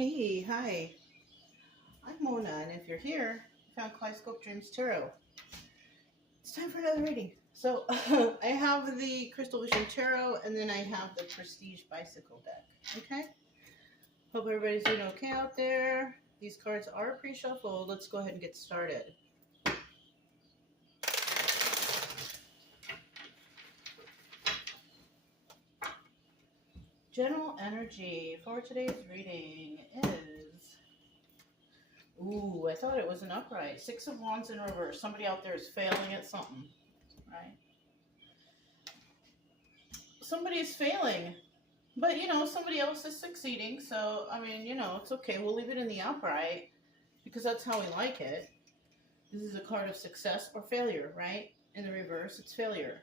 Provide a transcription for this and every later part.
Hey, hi. I'm Mona, and if you're here, you found Kaleidoscope Dreams Tarot. It's time for another reading. So, I have the Crystal Vision Tarot, and then I have the Prestige Bicycle deck. Okay? Hope everybody's doing okay out there. These cards are pre-shuffled. Let's go ahead and get started. General energy for today's reading is... Ooh, I thought it was an upright. Six of Wands in reverse. Somebody out there is failing at something, right? Somebody's failing, but somebody else is succeeding. So, I mean, it's okay. We'll leave it in the upright because that's how we like it. This is a card of success or failure, right? In the reverse, it's failure.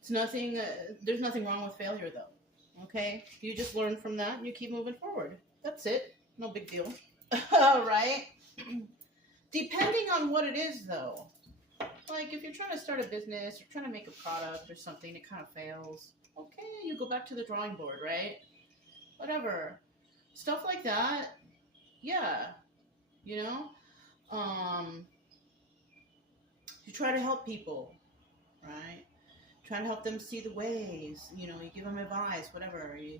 It's nothing, there's nothing wrong with failure though. Okay? You just learn from that and you keep moving forward. That's it. No big deal. Right? Depending on what it is though. Like if you're trying to start a business or trying to make a product or something, it kind of fails. Okay, you go back to the drawing board, right? Whatever. Stuff like that. Yeah. You know? You try to help people, right? Trying to help them see the ways. You give them advice, whatever. You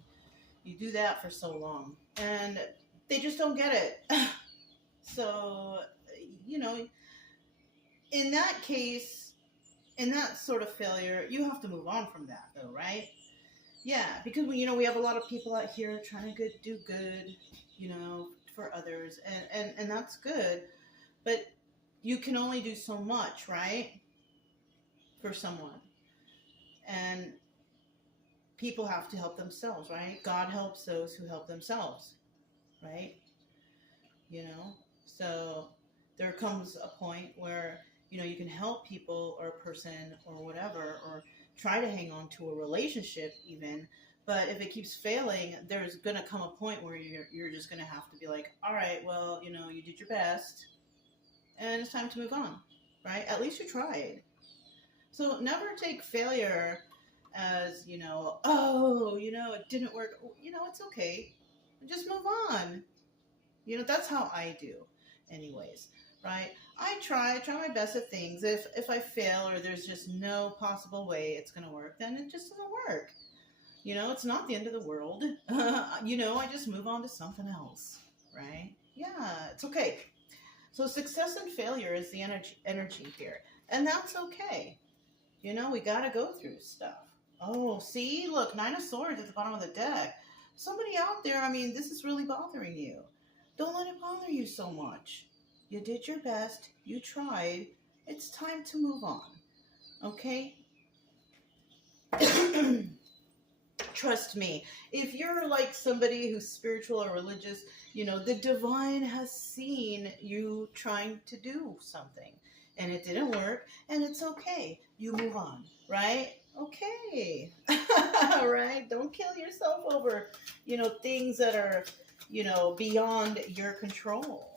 do that for so long. And they just don't get it. So, in that case, in that sort of failure, you have to move on from that, though, right? Yeah, because we have a lot of people out here trying to do good, for others, and that's good, but you can only do so much, right? For someone, and people have to help themselves, right? God helps those who help themselves, right? So there comes a point where you can help people or a person or whatever, or try to hang on to a relationship even, but if it keeps failing, there's going to come a point where you're just going to have to be like, all right, well, you did your best and it's time to move on, right? At least you tried. So never take failure as, oh, it didn't work. It's okay. Just move on. That's how I do anyways, right? I try my best at things. If I fail or there's just no possible way it's going to work, then it just doesn't work. It's not the end of the world. I just move on to something else, right? Yeah, it's okay. So success and failure is the energy here. And that's okay. We got to go through stuff. Oh, see? Look, Nine of Swords at the bottom of the deck. Somebody out there, this is really bothering you. Don't let it bother you so much. You did your best. You tried. It's time to move on. Okay? Trust me. If you're like somebody who's spiritual or religious, the divine has seen you trying to do something. And it didn't work. And it's okay. You move on. Right? Okay. Right? Don't kill yourself over, things that are beyond your control.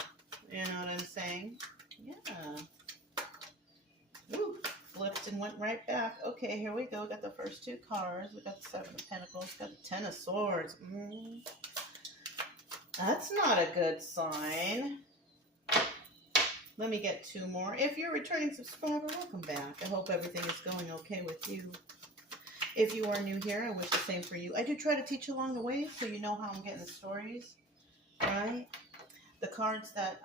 You know what I'm saying? Yeah. Ooh, flipped and went right back. Okay, here we go. We got the first two cards. We got the Seven of Pentacles. We got the Ten of Swords. That's not a good sign. Let me get two more. If you're a returning subscriber, welcome back. I hope everything is going okay with you. If you are new here, I wish the same for you. I do try to teach along the way so you know how I'm getting the stories, right? The cards that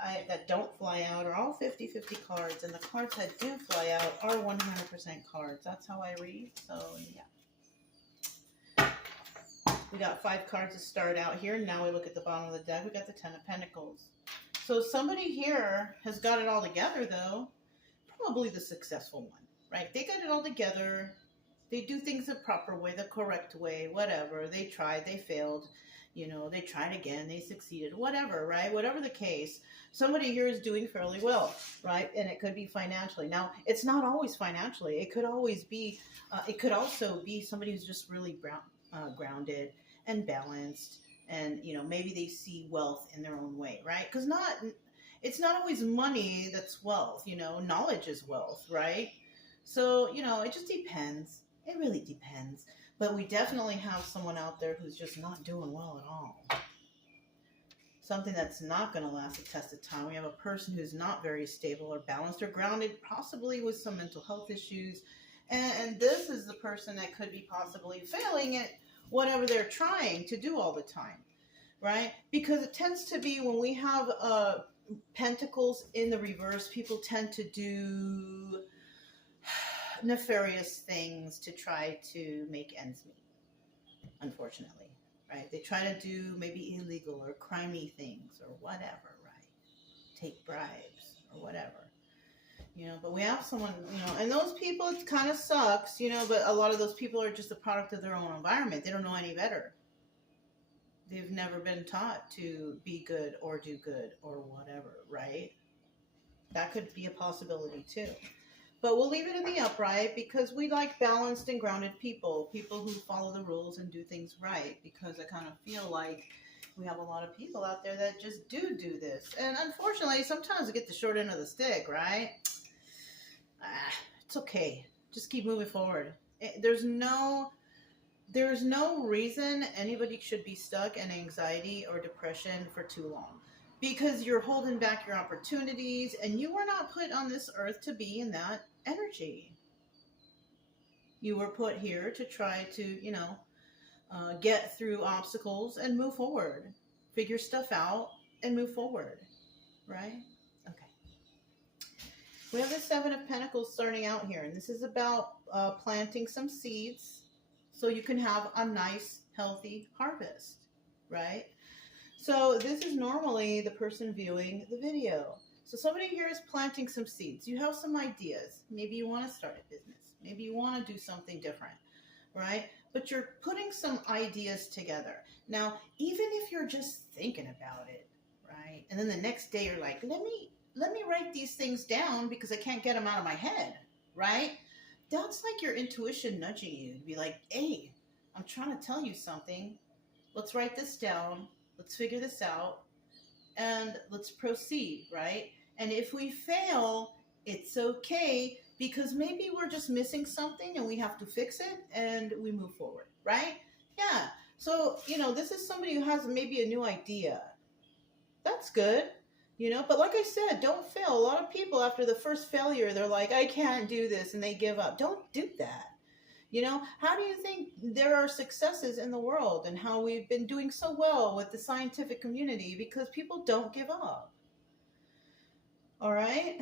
don't fly out are all 50-50 cards, and the cards that do fly out are 100% cards. That's how I read, so yeah. We got 5 cards to start out here. Now we look at the bottom of the deck. We got the Ten of Pentacles. So somebody here has got it all together, though. Probably the successful one, right? They got it all together. They do things the proper way, the correct way, whatever. They tried, they failed. They tried again, they succeeded, whatever, right? Whatever the case, somebody here is doing fairly well, right? And it could be financially. Now, it's not always financially. It could always be, it could also be somebody who's just really grounded and balanced. And, maybe they see wealth in their own way, right? Because it's not always money that's wealth, knowledge is wealth, right? So, it just depends. It really depends. But we definitely have someone out there who's just not doing well at all. something that's not going to last a test of time. We have a person who's not very stable or balanced or grounded, possibly with some mental health issues. And this is the person that could be possibly failing at whatever they're trying to do all the time, right? Because it tends to be when we have pentacles in the reverse, people tend to do nefarious things to try to make ends meet, unfortunately. Right? They try to do maybe illegal or crimey things or whatever, right? Take bribes or whatever. But we have someone, and those people, it kind of sucks, but a lot of those people are just a product of their own environment. They don't know any better. They've never been taught to be good or do good or whatever, right? That could be a possibility too. But we'll leave it in the upright because we like balanced and grounded people who follow the rules and do things right, because I kind of feel like we have a lot of people out there that just do this. And unfortunately, sometimes we get the short end of the stick, right? It's okay. Just keep moving forward. There's no reason anybody should be stuck in anxiety or depression for too long. Because you're holding back your opportunities, and you were not put on this earth to be in that energy. You were put here to try to, get through obstacles and move forward. Figure stuff out and move forward, right? Okay. We have the Seven of Pentacles starting out here, and this is about planting some seeds so you can have a nice, healthy harvest, right? So this is normally the person viewing the video. So somebody here is planting some seeds. You have some ideas. Maybe you want to start a business. Maybe you want to do something different, right? But you're putting some ideas together. Now, even if you're just thinking about it, right? And then the next day you're like, let me write these things down because I can't get them out of my head, right? That's like your intuition nudging you to be like, hey, I'm trying to tell you something. Let's write this down. Let's figure this out, and let's proceed, right? And if we fail, it's okay, because maybe we're just missing something and we have to fix it, and we move forward, right? Yeah. So, this is somebody who has maybe a new idea. That's good, but like I said, don't fail. A lot of people, after the first failure, they're like, I can't do this, and they give up. Don't do that. How do you think there are successes in the world and how we've been doing so well with the scientific community? Because people don't give up. All right.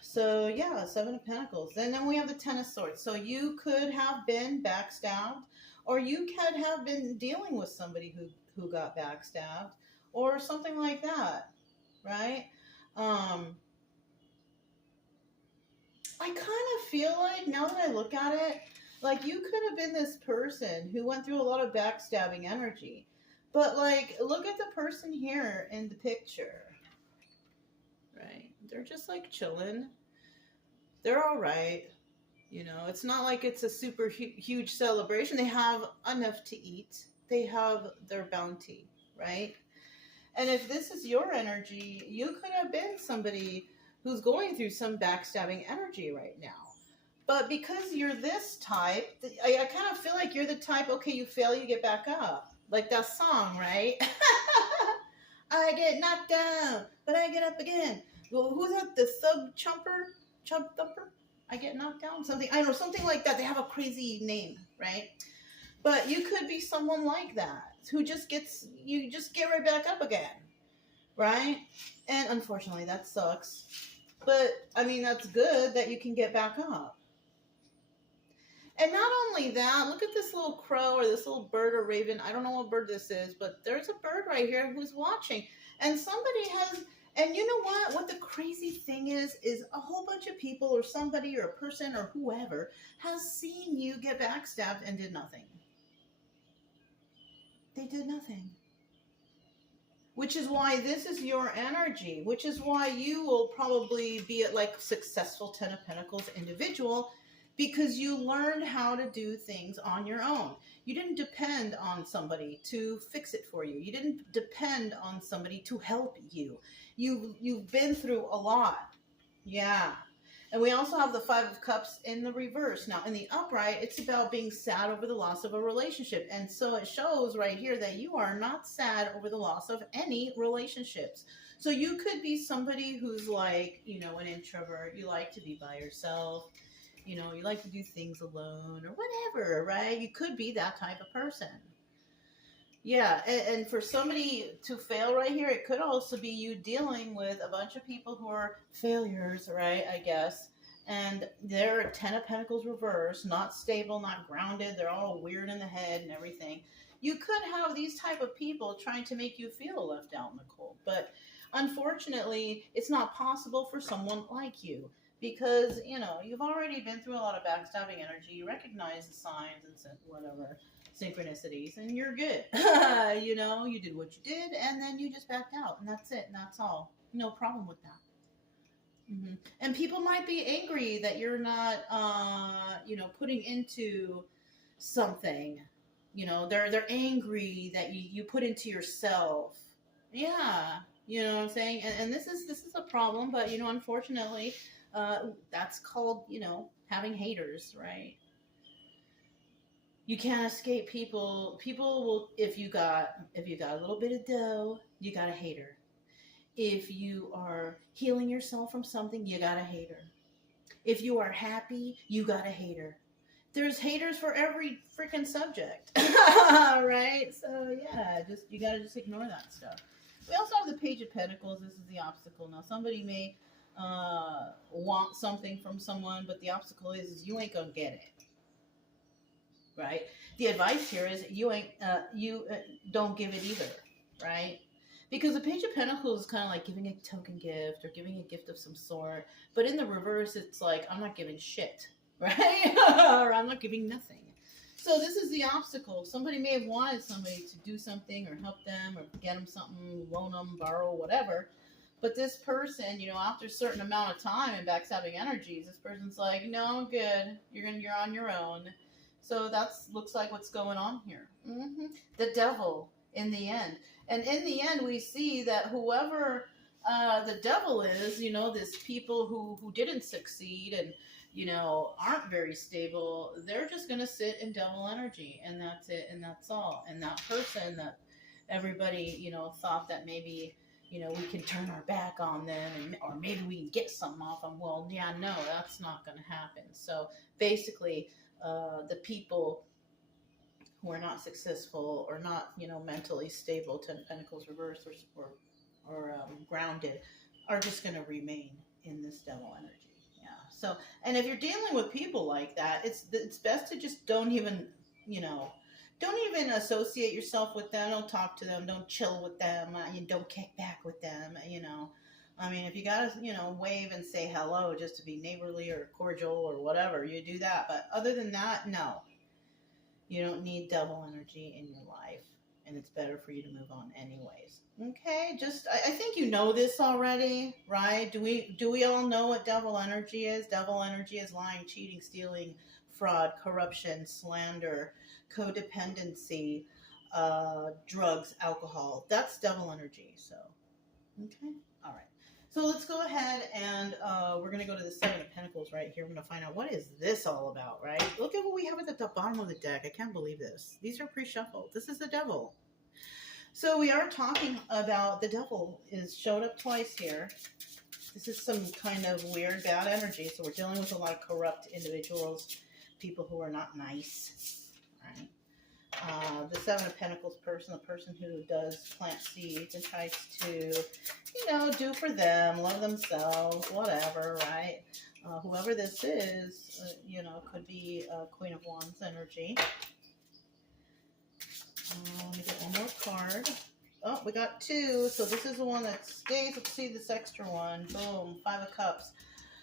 So yeah, Seven of Pentacles. And then we have the Ten of Swords. So you could have been backstabbed, or you could have been dealing with somebody who got backstabbed, or something like that. Right? I kind of feel like, now that I look at it, like you could have been this person who went through a lot of backstabbing energy. But like, look at the person here in the picture. Right? They're just like chilling. They're all right. It's not like it's a super huge celebration. They have enough to eat. They have their bounty, right? And if this is your energy, you could have been somebody who's going through some backstabbing energy right now. But because you're this type, I kind of feel like you're the type, okay, you fail, you get back up. Like that song, right? I get knocked down, but I get up again. Well, who's that? The Chub Thumper? I get knocked down? Something, I don't know, something like that. They have a crazy name, right? But you could be someone like that, who you just get right back up again, right? And unfortunately, that sucks. But, that's good that you can get back up. And not only that, look at this little crow or this little bird or raven. I don't know what bird this is, but there's a bird right here who's watching. And somebody has, and you know what? What the crazy thing is a whole bunch of people or somebody or a person or whoever has seen you get backstabbed and did nothing. They did nothing. Which is why this is your energy, which is why you will probably be a successful Ten of Pentacles individual, because you learned how to do things on your own. You didn't depend on somebody to fix it for you. You didn't depend on somebody to help you. You've been through a lot. Yeah. And we also have the Five of Cups in the reverse. Now, in the upright, it's about being sad over the loss of a relationship. And so it shows right here that you are not sad over the loss of any relationships. So you could be somebody who's like, you know, an introvert. You like to be by yourself. You know, you like to do things alone or whatever, right? You could be that type of person. Yeah, and for somebody to fail right here, it could also be you dealing with a bunch of people who are failures, right? I guess. And they're Ten of Pentacles reverse, not stable, not grounded. They're all weird in the head and everything. You could have these type of people trying to make you feel left out in the cold. But unfortunately, it's not possible for someone like you. Because, you know, you've already been through a lot of backstabbing energy. You recognize the signs and whatever synchronicities, and you're good. You know, you did what you did, and then you just backed out, and that's it, and that's all. No problem with that. And people might be angry that you're not, you know, putting into something. You know, they're angry that you put into yourself. Yeah, you know what I'm saying. And this is a problem, but you know, unfortunately, that's called, you know, having haters, right? You can't escape people. People will, if you got a little bit of dough, you got a hater. If you are healing yourself from something, you got a hater. If you are happy, you got a hater. There's haters for every freaking subject, right? So yeah, you gotta just ignore that stuff. We also have the Page of Pentacles. This is the obstacle. Now somebody may want something from someone, but the obstacle is you ain't gonna get it. Right? The advice here is you don't give it either, right? Because the Page of Pentacles is kind of like giving a token gift or giving a gift of some sort, but in the reverse, it's like I'm not giving shit, right? Or I'm not giving nothing. So this is the obstacle. Somebody may have wanted somebody to do something or help them or get them something, loan them, borrow, whatever. But this person, you know, after a certain amount of time and backstabbing energies, this person's like, no, I'm good. You're on your own. So that looks like what's going on here. The devil in the end. And in the end, we see that whoever the devil is, you know, this people who didn't succeed and, you know, aren't very stable, they're just going to sit in devil energy. And that's it. And that's all. And that person that everybody, you know, thought that maybe, you know, we can turn our back on them or maybe we can get something off them. Well, yeah, no, that's not going to happen. So basically, the people who are not successful or not, you know, mentally stable, Ten of Pentacles reverse or grounded, are just going to remain in this devil energy. Yeah. So, and if you're dealing with people like that, it's best to just don't even, you know, don't even associate yourself with them. Don't talk to them. Don't chill with them. You don't kick back with them. You know. I mean, if you gotta, you know, wave and say hello just to be neighborly or cordial or whatever, you do that. But other than that, no. You don't need devil energy in your life. And it's better for you to move on anyways. Okay, I think you know this already, right? Do we all know what devil energy is? Devil energy is lying, cheating, stealing, fraud, corruption, slander, codependency, drugs, alcohol. That's devil energy. So, okay, all right. So let's go ahead and we're going to go to the Seven of Pentacles right here. We're going to find out what is this all about, right? Look at what we have at the bottom of the deck. I can't believe this. These are pre-shuffled. This is the devil. So we are talking about the devil is showed up twice here. This is some kind of weird, bad energy. So we're dealing with a lot of corrupt individuals, people who are not nice, right? The Seven of Pentacles person, the person who does plant seeds and tries to, you know, do for them, love themselves, whatever, right? Whoever this is, you know, could be Queen of Wands energy. Let me get one more card. Oh, we got two. So this is the one that stays. Let's see this extra one. Boom, Five of Cups.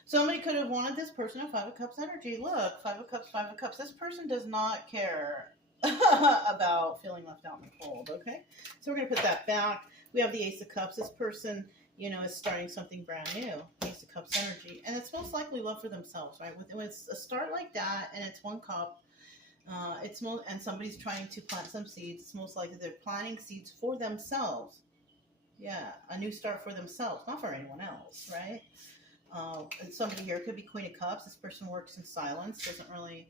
Somebody could have wanted this person a Five of Cups energy. Look, Five of Cups, Five of Cups. This person does not care about feeling left out in the cold, okay? So we're going to put that back. We have the Ace of Cups. This person, you know, is starting something brand new. Ace of Cups energy. And it's most likely love for themselves, right? When it's a start like that and it's one cup, and somebody's trying to plant some seeds, it's most likely they're planting seeds for themselves. Yeah, a new start for themselves, not for anyone else, right? Somebody here could be Queen of Cups. This person works in silence, doesn't really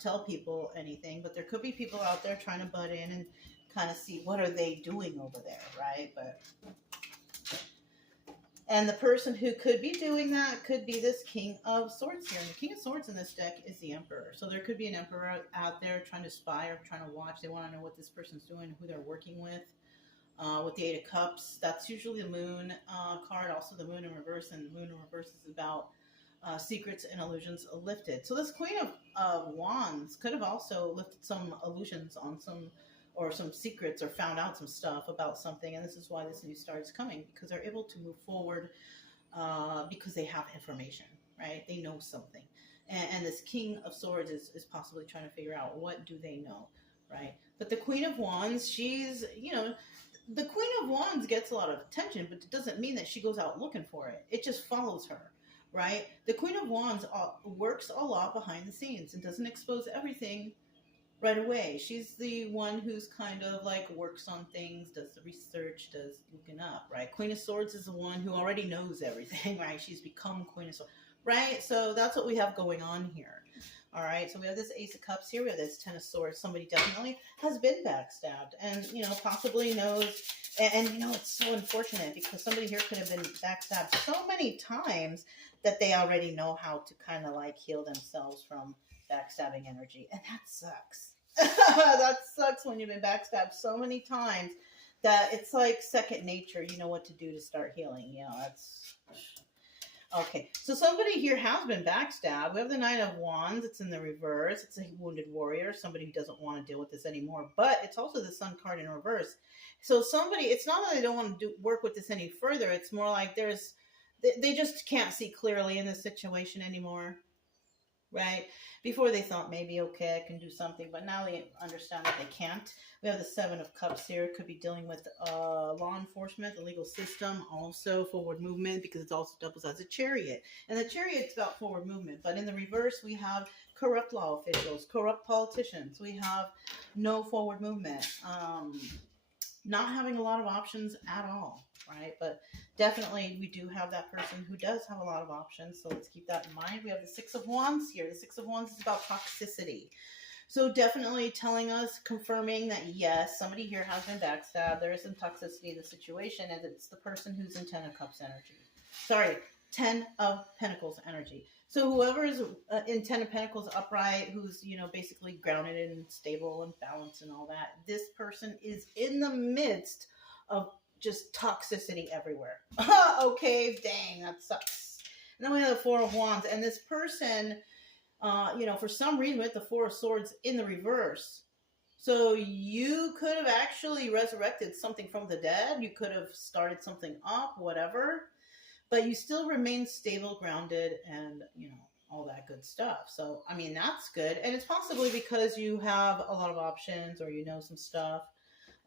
tell people anything, but there could be people out there trying to butt in and kind of see what are they doing over there, right? And the person who could be doing that could be this King of Swords here. And the King of Swords in this deck is the Emperor. So there could be an Emperor out there trying to spy or trying to watch. They want to know what this person's doing, who they're working with. With the Eight of Cups, that's usually the Moon card, also the Moon in reverse. And the Moon in reverse is about secrets and illusions lifted. So this Queen of Wands could have also lifted some illusions on some secrets or found out some stuff about something, and this is why this new start is coming, because they're able to move forward because they have information, right? They know something. And this King of Swords is possibly trying to figure out what do they know, right? But the Queen of Wands, she's, the Queen of Wands gets a lot of attention, but it doesn't mean that she goes out looking for it. It just follows her, right? The Queen of Wands works a lot behind the scenes and doesn't expose everything right away. She's the one who's kind of like works on things, does the research, does looking up, right? Queen of Swords is the one who already knows everything, right? She's become Queen of Swords, right? So that's what we have going on here. All right, so we have this Ace of Cups here, we have this Ten of Swords. Somebody definitely has been backstabbed and, possibly knows, and it's so unfortunate because somebody here could have been backstabbed so many times that they already know how to kind of like heal themselves from backstabbing energy, and that sucks. That sucks when you've been backstabbed so many times that it's like second nature. You know what to do to start healing. That's okay. So somebody here has been backstabbed. We have the Knight of Wands. It's in the reverse. It's a wounded warrior, somebody who doesn't want to deal with this anymore, but it's also the Sun card in reverse. So somebody, it's not that they don't want to work with this any further. It's more like they just can't see clearly in this situation anymore. Right? Before they thought maybe, okay, I can do something, but now they understand that they can't. We have the Seven of Cups here. It could be dealing with law enforcement, the legal system, also forward movement, because it also doubles as a Chariot. And the Chariot's about forward movement, but in the reverse, we have corrupt law officials, corrupt politicians. We have no forward movement, not having a lot of options at all, right? But definitely, we do have that person who does have a lot of options, so let's keep that in mind. We have the Six of Wands here. The Six of Wands is about toxicity. So definitely telling us, confirming that, yes, somebody here has been backstabbed. There is some toxicity in the situation, and it's the person who's in Ten of Cups energy. Sorry, Ten of Pentacles energy. So whoever is in Ten of Pentacles upright, who's, basically grounded and stable and balanced and all that, this person is in the midst of just toxicity everywhere. Okay, dang, that sucks. And then we have the Four of Wands, and this person, for some reason, with the Four of Swords in the reverse. So you could have actually resurrected something from the dead. You could have started something up, whatever. But you still remain stable, grounded, and, all that good stuff. So, that's good. And it's possibly because you have a lot of options or some stuff.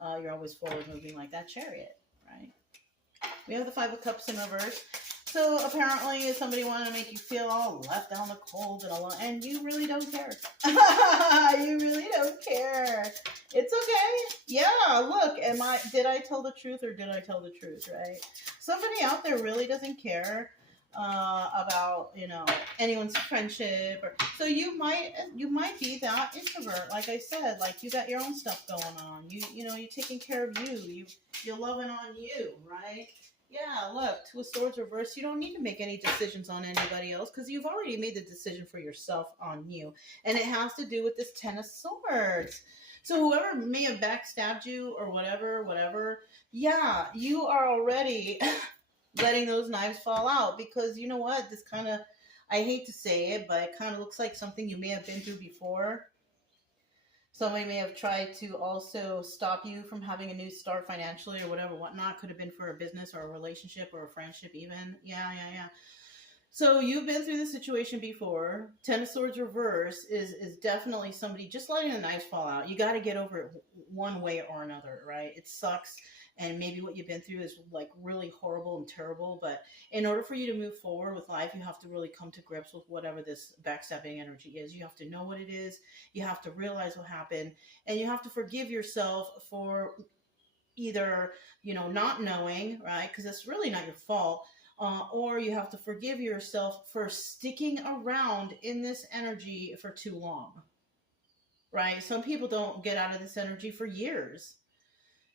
You're always forward moving like that Chariot, right? We have the Five of Cups in reverse. So apparently somebody wanted to make you feel all left out in the cold and all, and you really don't care. You really don't care. It's okay. Yeah, look, did I tell the truth or did I tell the truth, right? Somebody out there really doesn't care about, anyone's friendship, or so you might be that introvert. Like I said, like you got your own stuff going on. You're taking care of you. You're loving on you, right? Yeah, look, Two of Swords reverse. You don't need to make any decisions on anybody else because you've already made the decision for yourself on you. And it has to do with this Ten of Swords. So whoever may have backstabbed you or whatever, yeah, you are already letting those knives fall out because you know what? This kind of, I hate to say it, but it kind of looks like something you may have been through before. Somebody may have tried to also stop you from having a new start financially or whatnot. Could have been for a business or a relationship or a friendship even. Yeah. So you've been through this situation before. Ten of Swords reverse is definitely somebody just letting the knives fall out. You got to get over it one way or another, right? It sucks. And maybe what you've been through is like really horrible and terrible. But in order for you to move forward with life, you have to really come to grips with whatever this backstabbing energy is. You have to know what it is. You have to realize what happened. And you have to forgive yourself for either, not knowing, right? Because it's really not your fault. or you have to forgive yourself for sticking around in this energy for too long, right? Some people don't get out of this energy for years,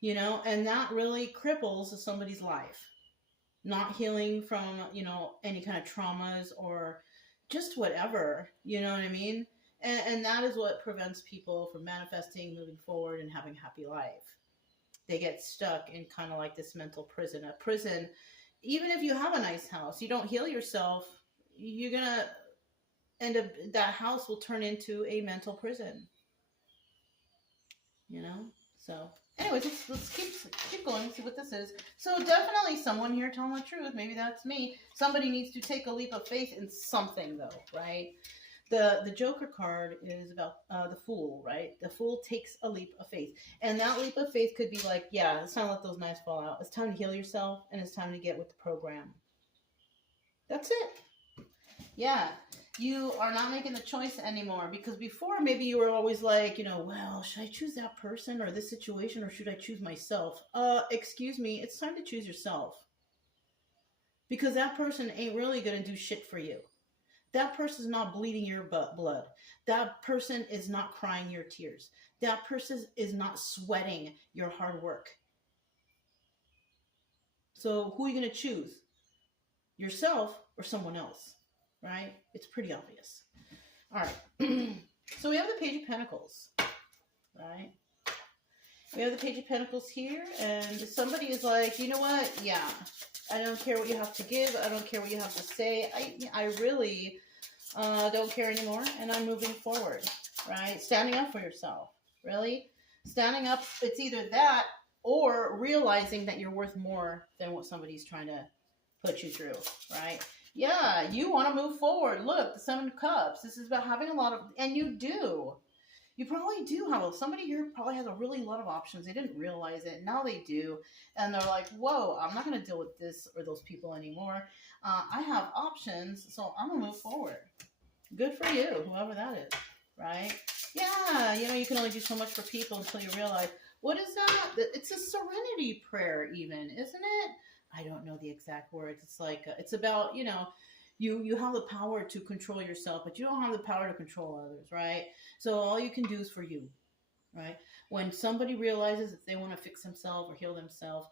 you know, and that really cripples somebody's life. Not healing from, you know, any kind of traumas or just whatever, you know what I mean? And that is what prevents people from manifesting, moving forward, and having a happy life. They get stuck in kind of like this mental prison. A prison, even if you have a nice house, you don't heal yourself, you're going to end up, that house will turn into a mental prison. You know? So, anyways, let's keep going, see what this is. So, definitely someone here telling the truth. Maybe that's me. Somebody needs to take a leap of faith in something, though, right? The Joker card is about the Fool, right? The Fool takes a leap of faith. And that leap of faith could be like, yeah, it's time to let those knives fall out. It's time to heal yourself, and it's time to get with the program. That's it. Yeah. You are not making the choice anymore, because before maybe you were always like, you know, well, should I choose that person or this situation, or should I choose myself? Excuse me, it's time to choose yourself. Because that person ain't really going to do shit for you. That person is not bleeding your blood. That person is not crying your tears. That person is not sweating your hard work. So who are you going to choose? Yourself or someone else, right? It's pretty obvious. All right. So we have the Page of Pentacles, right? We have the Page of Pentacles here, and somebody is like, you know what? Yeah, I don't care what you have to give. I don't care what you have to say. I really don't care anymore, and I'm moving forward, right? Standing up for yourself, really. Standing up, it's either that or realizing that you're worth more than what somebody's trying to put you through, right? Yeah, you want to move forward. Look, the Seven of Cups. This is about having a lot of, and you do. You probably do have, somebody here probably has a really lot of options. They didn't realize it. Now they do. And they're like, whoa, I'm not going to deal with this or those people anymore. I have options, so I'm going to move forward. Good for you, whoever that is, right? Yeah, you know, you can only do so much for people until you realize, what is that? It's a serenity prayer even, isn't it? I don't know the exact words. It's like, it's about, you know, you have the power to control yourself, but you don't have the power to control others, right? So all you can do is for you, right? When somebody realizes that they want to fix themselves or heal themselves,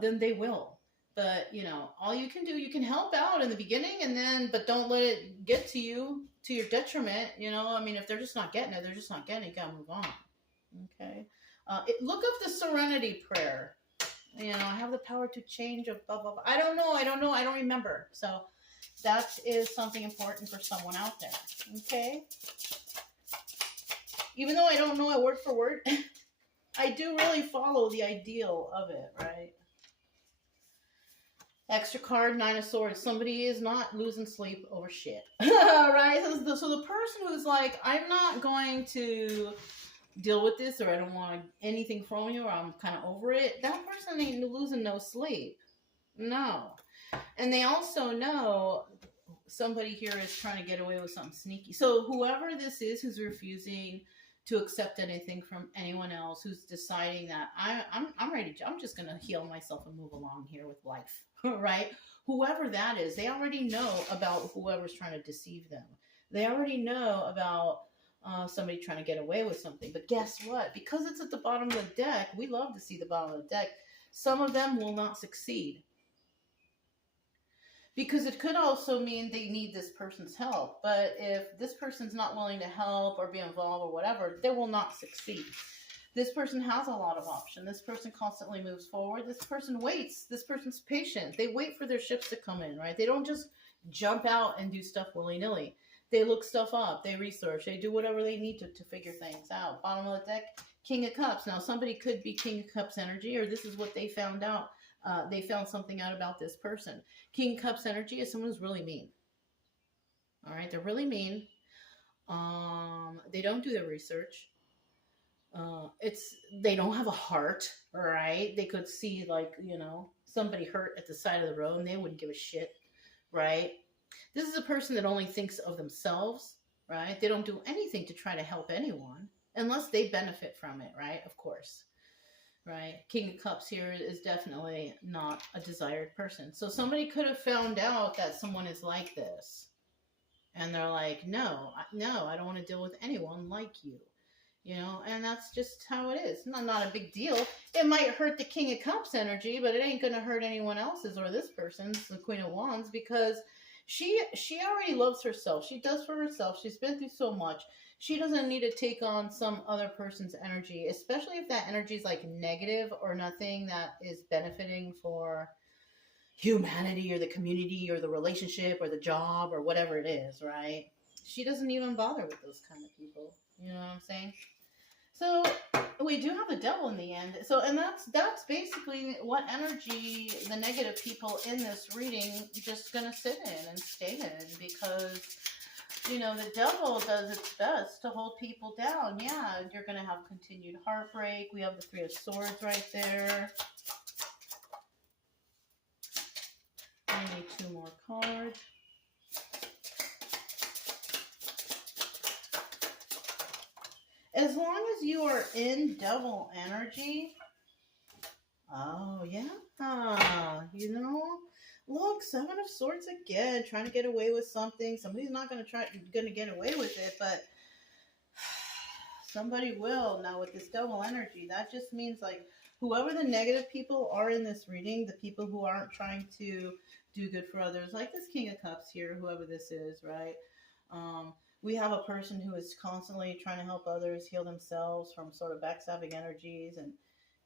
then they will. But, you know, all you can do, you can help out in the beginning, and then, but don't let it get to you, to your detriment, you know? I mean, if they're just not getting it, they're just not getting it, you gotta move on, okay? Look up the serenity prayer. You know, I have the power to change, of blah, blah, blah. I don't know, I don't remember. So that is something important for someone out there, okay? Even though I don't know it word for word, I do really follow the ideal of it, right? Extra card, Nine of Swords. Somebody is not losing sleep over shit, right? So the person who's like, I'm not going to deal with this, or I don't want anything from you, or I'm kind of over it, that person ain't losing no sleep. No. And they also know somebody here is trying to get away with something sneaky. So whoever this is who's refusing to accept anything from anyone else, who's deciding that I'm ready, I'm just going to heal myself and move along here with life, right? Whoever that is, they already know about whoever's trying to deceive them. They already know about somebody trying to get away with something. But guess what? Because it's at the bottom of the deck, we love to see the bottom of the deck. Some of them will not succeed. Because it could also mean they need this person's help. But if this person's not willing to help or be involved or whatever, they will not succeed. This person has a lot of options. This person constantly moves forward. This person waits. This person's patient. They wait for their ships to come in, right? They don't just jump out and do stuff willy-nilly. They look stuff up. They research. They do whatever they need to figure things out. Bottom of the deck, King of Cups. Now, somebody could be King of Cups energy, or this is what they found out. They found something out about this person. King of Cups energy is someone who's really mean. All right? They're really mean. They don't do their research. They don't have a heart, all right? They could see, like, you know, somebody hurt at the side of the road, and they wouldn't give a shit, right? This is a person that only thinks of themselves, right? They don't do anything to try to help anyone unless they benefit from it, right? Of course. right? King of Cups here is definitely not a desired person. So somebody could have found out that someone is like this. And they're like, no, no, I don't want to deal with anyone like you. You know, and that's just how it is. Not a big deal. It might hurt the King of Cups energy, but it ain't going to hurt anyone else's or this person's, the Queen of Wands, because she already loves herself. She does for herself. She's been through so much. She doesn't need to take on some other person's energy, especially if that energy is like negative or nothing that is benefiting for humanity or the community or the relationship or the job or whatever it is, right? She doesn't even bother with those kind of people. You know what I'm saying? So we do have the devil in the end. So, and that's basically what energy the negative people in this reading just gonna sit in and stay in, because you know the devil does its best to hold people down. Yeah, you're gonna have continued heartbreak. We have the Three of Swords right there. I need 2 more cards. As long as you are in devil energy, oh yeah, you know, look, 7 of Swords again, trying to get away with something. Somebody's not gonna get away with it, but somebody will. Now with this devil energy, that just means like whoever the negative people are in this reading, the people who aren't trying to do good for others, like this King of Cups here, whoever this is, right? We have a person who is constantly trying to help others heal themselves from sort of backstabbing energies and,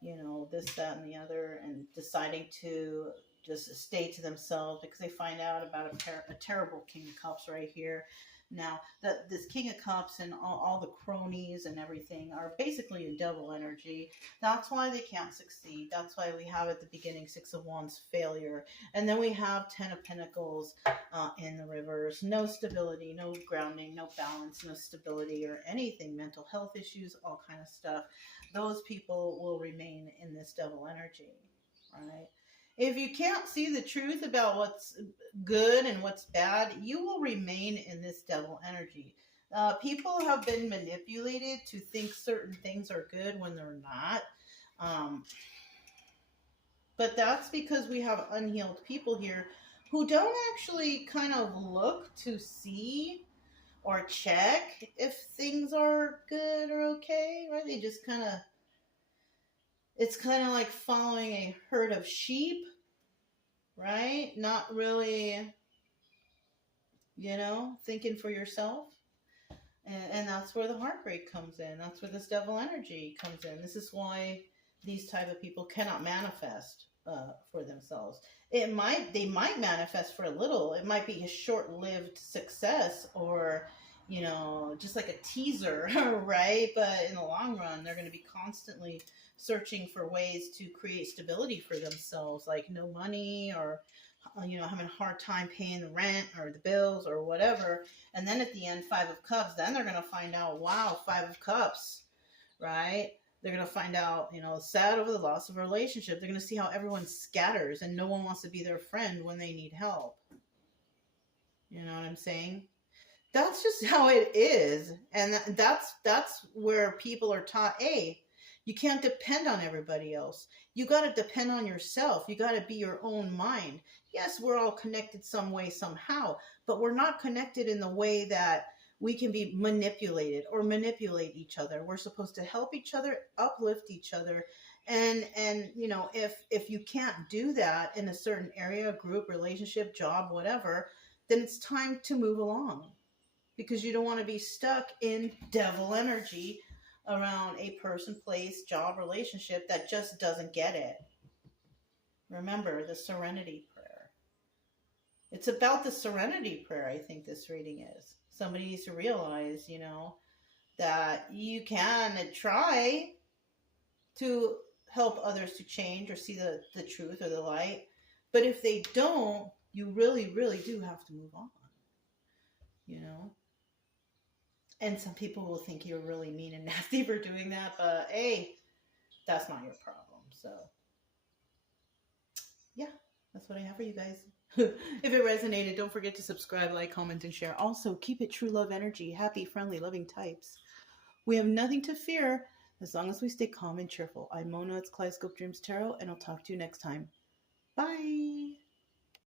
you know, this, that, and the other, and deciding to just stay to themselves because they find out about a terrible King of Cups right here. Now, this King of Cups and all the cronies and everything are basically a devil energy. That's why they can't succeed. That's why we have at the beginning 6 of Wands, failure. And then we have 10 of Pentacles in the reverse. No stability, no grounding, no balance, no stability or anything. Mental health issues, all kind of stuff. Those people will remain in this devil energy, right? If you can't see the truth about what's good and what's bad, you will remain in this devil energy. People have been manipulated to think certain things are good when they're not. But that's because we have unhealed people here who don't actually kind of look to see or check if things are good or okay, right? They just kind of, it's kind of like following a herd of sheep, right? Not really, you know, thinking for yourself. And that's where the heartbreak comes in. That's where this devil energy comes in. This is why these type of people cannot manifest for themselves. They might manifest for a little. It might be a short-lived success or, you know, just like a teaser, right? But in the long run, they're going to be constantly searching for ways to create stability for themselves, like no money or, you know, having a hard time paying the rent or the bills or whatever. And then at the end, 5 of Cups, then they're going to find out, wow, 5 of Cups, right? They're going to find out, you know, sad over the loss of a relationship. They're going to see how everyone scatters and no one wants to be their friend when they need help. You know what I'm saying? That's just how it is. And that's where people are taught, hey, you can't depend on everybody else. You got to depend on yourself. You got to be your own mind. Yes, we're all connected some way, somehow, but we're not connected in the way that we can be manipulated or manipulate each other. We're supposed to help each other, uplift each other. And you know, if you can't do that in a certain area, group, relationship, job, whatever, then it's time to move along, because you don't want to be stuck in devil energy around a person, place, job, relationship that just doesn't get it. Remember the serenity prayer. It's about the serenity prayer, I think this reading is. Somebody needs to realize, you know, that you can try to help others to change or see the truth or the light. But if they don't, you really, really do have to move on, you know. And some people will think you're really mean and nasty for doing that, but hey, that's not your problem. So, yeah, that's what I have for you guys. If it resonated, don't forget to subscribe, like, comment, and share. Also, keep it true love energy. Happy, friendly, loving types. We have nothing to fear. as long as we stay calm and cheerful. I'm Mona, it's Kaleidoscope Dreams Tarot, and I'll talk to you next time. Bye!